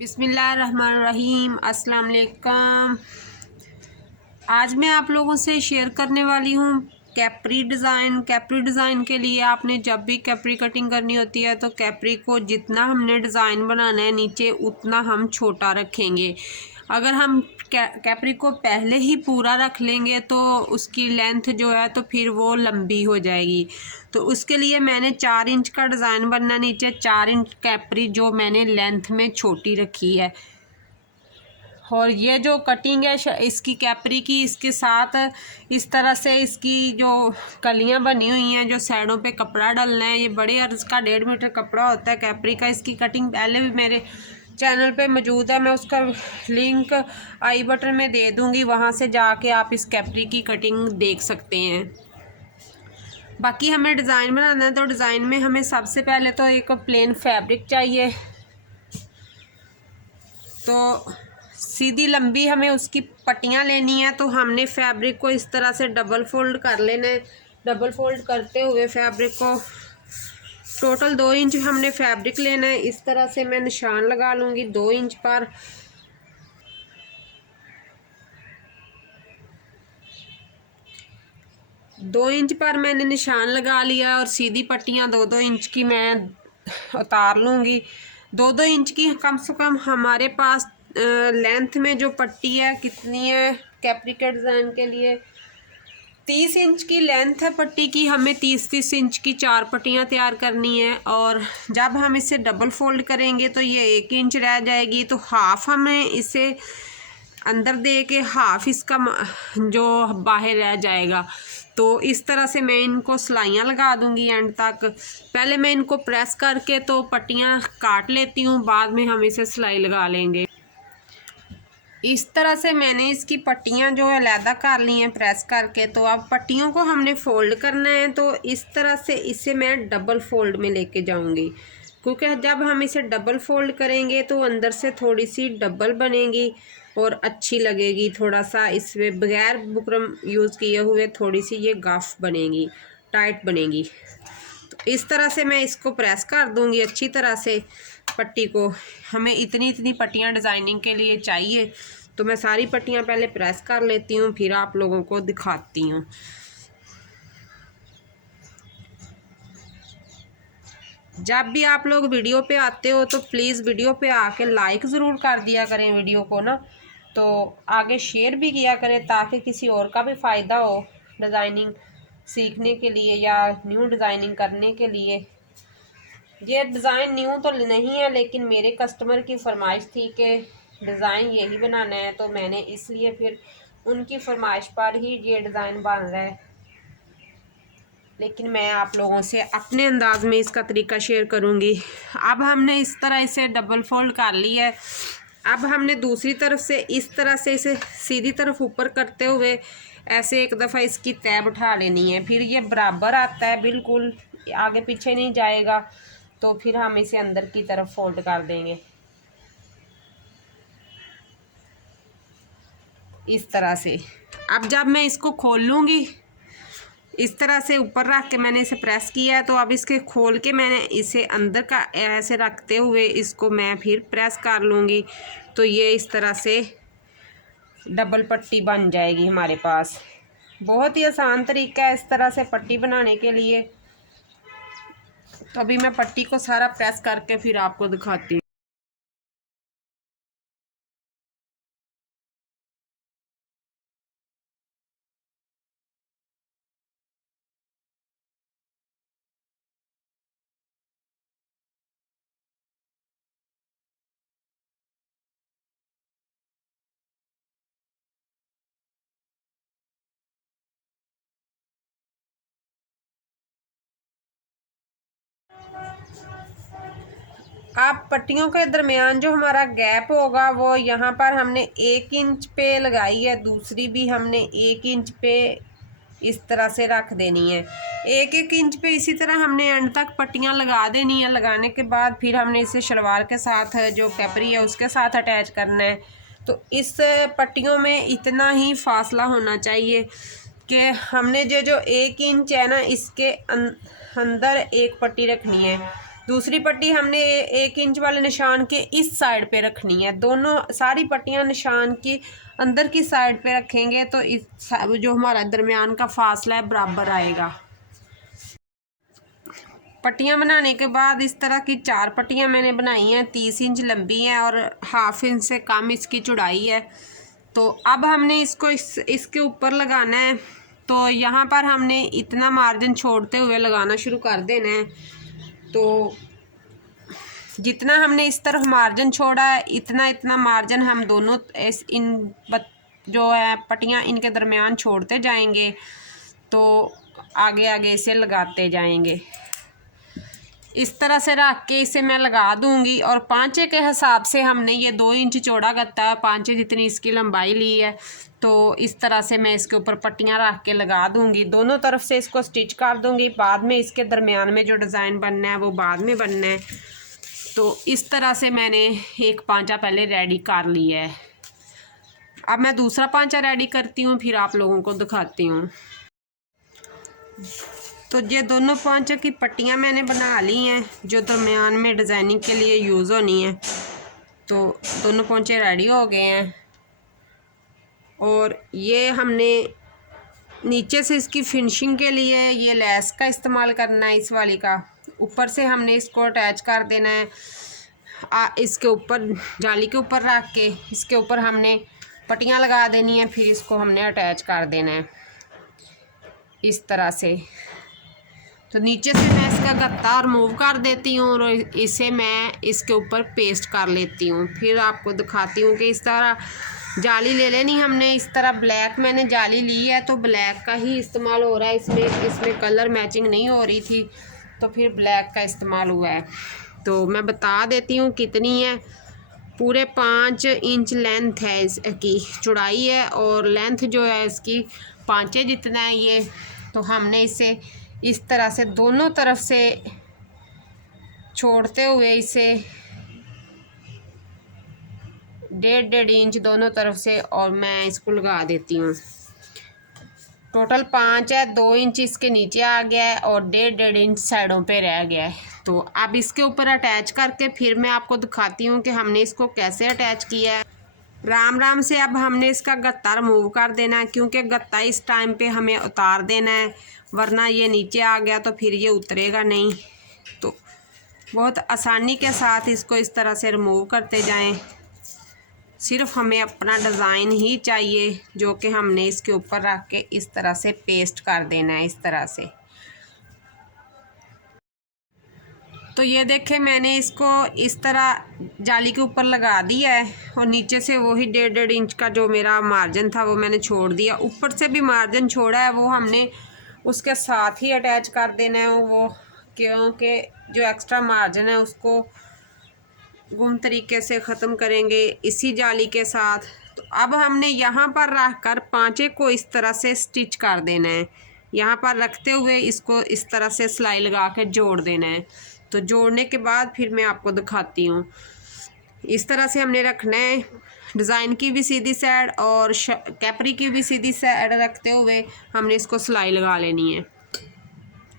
बिस्मिल्लाहिर्रहमानिर्रहीम। अस्सलाम वालेकुम। आज मैं आप लोगों से शेयर करने वाली हूँ कैप्री डिज़ाइन। कैप्री डिज़ाइन के लिए आपने जब भी कैप्री कटिंग करनी होती है तो कैप्री को जितना हमने डिज़ाइन बनाना है नीचे उतना हम छोटा रखेंगे। अगर हम कैप्री को पहले ही पूरा रख लेंगे तो उसकी लेंथ जो है तो फिर वो लंबी हो जाएगी। तो उसके लिए मैंने 4 इंच का डिज़ाइन बनना, नीचे 4 इंच कैप्री जो मैंने लेंथ में छोटी रखी है। और ये जो कटिंग है इसकी कैप्री की, इसके साथ इस तरह से इसकी जो कलियां बनी हुई हैं, जो साइडों पे कपड़ा डलना है, ये बड़े अर्ज का 1.5 मीटर कपड़ा होता है कैप्री का। इसकी कटिंग पहले भी मेरे चैनल पे मौजूद है, मैं उसका लिंक आई बटन में दे दूँगी, वहाँ से जाके आप इस कैप्री की कटिंग देख सकते हैं। बाकी हमें डिज़ाइन बनाना है तो डिज़ाइन में हमें सबसे पहले तो एक प्लेन फैब्रिक चाहिए। तो सीधी लंबी हमें उसकी पट्टियाँ लेनी है, तो हमने फैब्रिक को इस तरह से डबल फोल्ड कर लेना है। डबल फोल्ड करते हुए फैब्रिक को टोटल 2 इंच हमने फैब्रिक लेना है। इस तरह से मैं निशान लगा लूँगी 2 इंच पर। दो इंच पर मैंने निशान लगा लिया और सीधी पट्टियाँ 2-2 इंच की मैं उतार लूँगी। 2-2 इंच की कम से कम हमारे पास लेंथ में जो पट्टी है कितनी है कैप्री के डिज़ाइन के लिए 30 इंच की लेंथ है पट्टी की। हमें 30-30 इंच की 4 पट्टियाँ तैयार करनी है। और जब हम इसे डबल फोल्ड करेंगे तो ये 1 इंच रह जाएगी, तो हाफ हमें इसे अंदर दे के हाफ इसका जो बाहर रह जाएगा। तो इस तरह से मैं इनको सिलाइयाँ लगा दूंगी एंड तक। पहले मैं इनको प्रेस करके तो पट्टियाँ काट लेती हूँ, बाद में हम इसे सिलाई लगा लेंगे। इस तरह से मैंने इसकी पट्टियाँ जो अलहदा कर ली हैं प्रेस करके। तो अब पट्टियों को हमने फ़ोल्ड करना है, तो इस तरह से इसे मैं डबल फोल्ड में लेके जाऊंगी, क्योंकि जब हम इसे डबल फोल्ड करेंगे तो अंदर से थोड़ी सी डबल बनेगी और अच्छी लगेगी। थोड़ा सा इसमें बगैर बुकरम यूज़ किए हुए थोड़ी सी ये गफ बनेगी, टाइट बनेगी। तो इस तरह से मैं इसको प्रेस कर दूंगी अच्छी तरह से पट्टी को। हमें इतनी इतनी पट्टियाँ डिज़ाइनिंग के लिए चाहिए, तो मैं सारी पट्टियाँ पहले प्रेस कर लेती हूँ, फिर आप लोगों को दिखाती हूँ। जब भी आप लोग वीडियो पे आते हो तो प्लीज़ वीडियो पे आके लाइक ज़रूर कर दिया करें वीडियो को ना, तो आगे शेयर भी किया करें ताकि किसी और का भी फ़ायदा हो डिज़ाइनिंग सीखने के लिए या न्यू डिज़ाइनिंग करने के लिए। ये डिज़ाइन न्यू तो नहीं है, लेकिन मेरे कस्टमर की फरमाइश थी कि डिज़ाइन यही बनाना है, तो मैंने इसलिए फिर उनकी फरमाइश पर ही ये डिज़ाइन बन रहा है। लेकिन मैं आप लोगों से अपने अंदाज में इसका तरीका शेयर करूंगी। अब हमने इस तरह इसे डबल फोल्ड कर लिया है। अब हमने दूसरी तरफ से इस तरह से इसे सीधी तरफ ऊपर करते हुए ऐसे एक दफ़ा इसकी तय बिठा लेनी है। फिर ये बराबर आता है, बिल्कुल आगे पीछे नहीं जाएगा। तो फिर हम इसे अंदर की तरफ फोल्ड कर देंगे इस तरह से। अब जब मैं इसको खोल लूँगी, इस तरह से ऊपर रख के मैंने इसे प्रेस किया है, तो अब इसके खोल के मैंने इसे अंदर का ऐसे रखते हुए इसको मैं फिर प्रेस कर लूँगी, तो ये इस तरह से डबल पट्टी बन जाएगी हमारे पास। बहुत ही आसान तरीका है इस तरह से पट्टी बनाने के लिए। तो अभी मैं पट्टी को सारा प्रेस करके फिर आपको दिखाती हूँ। अब पट्टियों के दरमियान जो हमारा गैप होगा वो यहाँ पर हमने 1 इंच पे लगाई है, दूसरी भी हमने 1 इंच पे इस तरह से रख देनी है। 1-1 इंच पे इसी तरह हमने एंड तक पट्टियाँ लगा देनी है। लगाने के बाद फिर हमने इसे शलवार के साथ जो कैप्री है उसके साथ अटैच करना है। तो इस पट्टियों में इतना ही फासला होना चाहिए कि हमने जो 1 इंच है ना इसके अंदर एक पट्टी रखनी है, दूसरी पट्टी हमने 1 इंच वाले निशान के इस साइड पे रखनी है। दोनों सारी पट्टियां निशान की अंदर की साइड पे रखेंगे तो इस जो हमारा दरमियान का फासला है बराबर आएगा। पट्टियाँ बनाने के बाद इस तरह की 4 पट्टियाँ मैंने बनाई हैं, 30 इंच लंबी हैं और हाफ इंच से कम इसकी चौड़ाई है। तो अब हमने इसको इसके ऊपर लगाना है। तो यहाँ पर हमने इतना मार्जिन छोड़ते हुए लगाना शुरू कर देना है। तो जितना हमने इस तरफ मार्जिन छोड़ा है इतना मार्जिन हम दोनों जो है पट्टियाँ इनके दरमियान छोड़ते जाएंगे। तो आगे आगे इसे लगाते जाएंगे। इस तरह से रख के इसे मैं लगा दूंगी और पांचे के हिसाब से हमने ये 2 इंच चौड़ा गत्ता है, पांचे जितनी इसकी लंबाई ली है। तो इस तरह से मैं इसके ऊपर पट्टियां रख के लगा दूंगी। दोनों तरफ से इसको स्टिच कर दूंगी। बाद में इसके दरमियान में जो डिज़ाइन बनना है वो बाद में बनना है। तो इस तरह से मैंने एक पांचा पहले रेडी कर लिया है। अब मैं दूसरा पांचा रेडी करती हूँ, फिर आप लोगों को दिखाती हूँ। तो ये दोनों पांचों की पट्टियाँ मैंने बना ली हैं जो दरमियान में डिज़ाइनिंग के लिए यूज़ होनी है। तो दोनों पांचे रेडी हो गए हैं और ये हमने नीचे से इसकी फिनिशिंग के लिए ये लेस का इस्तेमाल करना है, इस वाली का। ऊपर से हमने इसको अटैच कर देना है। इसके ऊपर जाली के ऊपर रख के इसके ऊपर हमने पट्टियाँ लगा देनी है, फिर इसको हमने अटैच कर देना है इस तरह से। तो नीचे से मैं इसका गत्ता रिमूव कर देती हूँ और इसे मैं इसके ऊपर पेस्ट कर लेती हूँ। फिर आपको दिखाती हूँ कि इस तरह जाली ले लेनी हमने। इस तरह ब्लैक मैंने जाली ली है तो ब्लैक का ही इस्तेमाल हो रहा है इसमें कलर मैचिंग नहीं हो रही थी तो फिर ब्लैक का इस्तेमाल हुआ है। तो मैं बता देती हूँ कितनी है। पूरे 5 इंच लेंथ है इसकी, चौड़ाई है और लेंथ जो है इसकी 5 जितना है ये। तो हमने इसे इस तरह से दोनों तरफ से छोड़ते हुए इसे 1.5 इंच दोनों तरफ से और मैं इसको लगा देती हूँ। टोटल 5 है, 2 इंच इसके नीचे आ गया है और 1.5 इंच साइडों पे रह गया है। तो अब इसके ऊपर अटैच करके फिर मैं आपको दिखाती हूँ कि हमने इसको कैसे अटैच किया है। राम से अब हमने इसका गत्ता रिमूव कर देना है क्योंकि गत्ता इस टाइम पे हमें उतार देना है, वरना ये नीचे आ गया तो फिर ये उतरेगा नहीं। तो बहुत आसानी के साथ इसको इस तरह से रिमूव करते जाएं। सिर्फ हमें अपना डिज़ाइन ही चाहिए जो कि हमने इसके ऊपर रख के इस तरह से पेस्ट कर देना है इस तरह से। तो ये देखें मैंने इसको इस तरह जाली के ऊपर लगा दिया है और नीचे से वही 1.5 इंच का जो मेरा मार्जिन था वो मैंने छोड़ दिया। ऊपर से भी मार्जिन छोड़ा है वो हमने उसके साथ ही अटैच कर देना है वो, क्योंकि जो एक्स्ट्रा मार्जिन है उसको गुम तरीके से ख़त्म करेंगे इसी जाली के साथ। तो अब हमने यहाँ पर रख कर पांचे को इस तरह से स्टिच कर देना है। यहाँ पर रखते हुए इसको इस तरह से सिलाई लगा के जोड़ देना है। तो जोड़ने के बाद फिर मैं आपको दिखाती हूँ। इस तरह से हमने रखना है, डिज़ाइन की भी सीधी साइड और कैपरी की भी सीधी साइड रखते हुए हमने इसको सिलाई लगा लेनी है।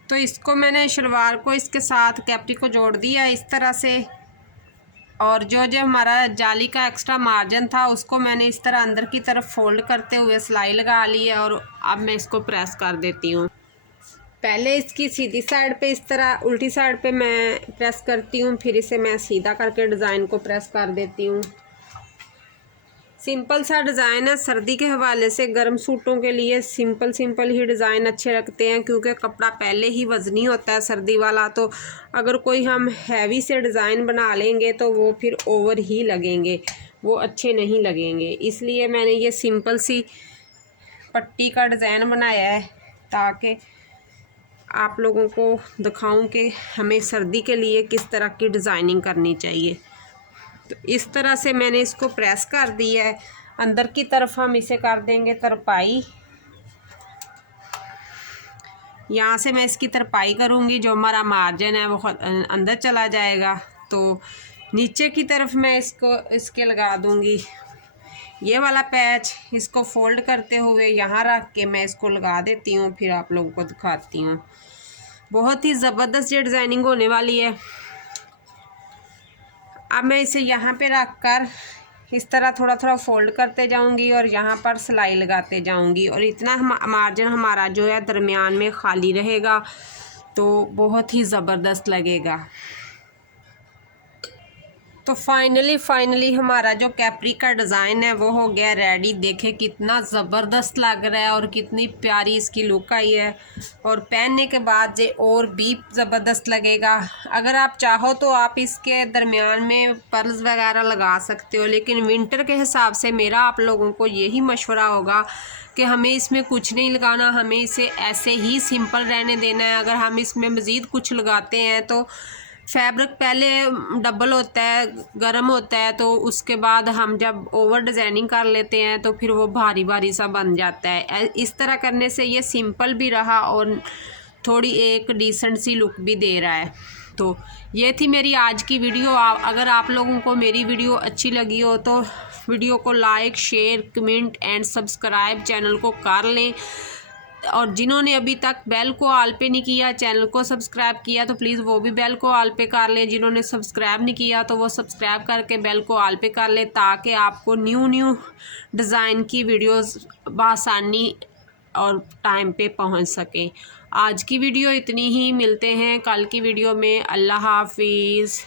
तो इसको मैंने शलवार को इसके साथ कैपरी को जोड़ दिया इस तरह से और जो हमारा जाली का एक्स्ट्रा मार्जिन था उसको मैंने इस तरह अंदर की तरफ फोल्ड करते हुए सिलाई लगा ली है और अब मैं इसको प्रेस कर देती हूँ। पहले इसकी सीधी साइड पे इस तरह उल्टी साइड पे मैं प्रेस करती हूँ, फिर इसे मैं सीधा करके डिज़ाइन को प्रेस कर देती हूँ। सिंपल सा डिज़ाइन है। सर्दी के हवाले से गर्म सूटों के लिए सिंपल ही डिज़ाइन अच्छे रखते हैं क्योंकि कपड़ा पहले ही वज़नी होता है सर्दी वाला। तो अगर कोई हम हैवी से डिज़ाइन बना लेंगे तो वो फिर ओवर ही लगेंगे, वो अच्छे नहीं लगेंगे। इसलिए मैंने ये सिंपल सी पट्टी का डिज़ाइन बनाया है ताकि आप लोगों को दिखाऊं कि हमें सर्दी के लिए किस तरह की डिज़ाइनिंग करनी चाहिए। तो इस तरह से मैंने इसको प्रेस कर दिया है। अंदर की तरफ हम इसे कर देंगे तरपाई। यहाँ से मैं इसकी तरपाई करूँगी, जो हमारा मार्जिन है वो अंदर चला जाएगा। तो नीचे की तरफ मैं इसके लगा दूँगी ये वाला पैच। इसको फोल्ड करते हुए यहाँ रख के मैं इसको लगा देती हूँ, फिर आप लोगों को दिखाती हूँ। बहुत ही ज़बरदस्त ये डिज़ाइनिंग होने वाली है। अब मैं इसे यहाँ पे रख कर इस तरह थोड़ा थोड़ा फोल्ड करते जाऊंगी और यहाँ पर सिलाई लगाते जाऊंगी, और इतना मार्जिन हमारा जो है दरमियान में खाली रहेगा तो बहुत ही ज़बरदस्त लगेगा। तो फाइनली हमारा जो कैप्री का डिज़ाइन है वो हो गया रेडी। देखें कितना ज़बरदस्त लग रहा है और कितनी प्यारी इसकी लुक आई है, और पहनने के बाद ये और भी ज़बरदस्त लगेगा। अगर आप चाहो तो आप इसके दरमियान में पर्ल्स वगैरह लगा सकते हो, लेकिन विंटर के हिसाब से मेरा आप लोगों को यही मशवरा होगा कि हमें इसमें कुछ नहीं लगाना, हमें इसे ऐसे ही सिंपल रहने देना है। अगर हम इसमें मज़ीद कुछ लगाते हैं तो फैब्रिक पहले डबल होता है, गर्म होता है, तो उसके बाद हम जब ओवर डिज़ाइनिंग कर लेते हैं तो फिर वो भारी भारी सा बन जाता है। इस तरह करने से ये सिंपल भी रहा और थोड़ी एक डिसेंट सी लुक भी दे रहा है। तो ये थी मेरी आज की वीडियो। अगर आप लोगों को मेरी वीडियो अच्छी लगी हो तो वीडियो को like, share, comment and subscribe channel को कर लें, और जिन्होंने अभी तक बेल को ऑल पे नहीं किया, चैनल को सब्सक्राइब किया, तो प्लीज़ वो भी बेल को ऑल पे कर लें। जिन्होंने सब्सक्राइब नहीं किया तो वो सब्सक्राइब करके बेल को ऑल पे कर लें, ताकि आपको न्यू डिज़ाइन की वीडियोस बआसानी और टाइम पे पहुंच सके। आज की वीडियो इतनी ही, मिलते हैं कल की वीडियो में। अल्लाह हाफिज़।